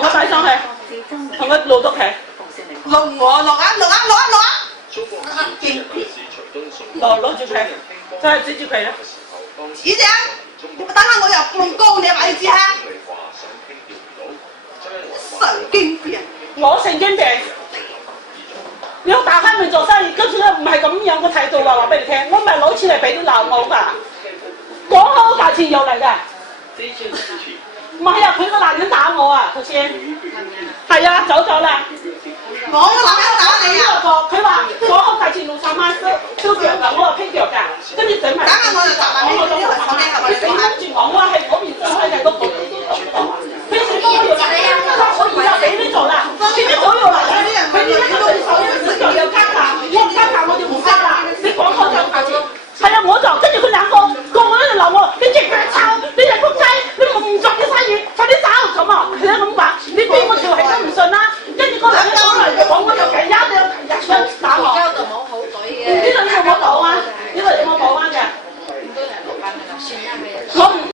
同佢擺上去，同佢錄讀佢。錄我錄啊！攞住佢，就係指住佢啦。指住啊！等下我又放高你位置哈！神經病！我神經病。你要打開門做生意，跟住咧唔係咁樣嘅態度話俾你聽，我唔係攞錢嚟俾你鬧我㗎，講好價錢又嚟㗎。唔係啊，佢個男人打我啊，頭先。係啊，走咗啦。我個男人打你啊！佢話講好價錢60萬都獎㗎，我話批掉㗎，跟住整埋。等下我就答啦，你呢個手機係咪你？跟住我話係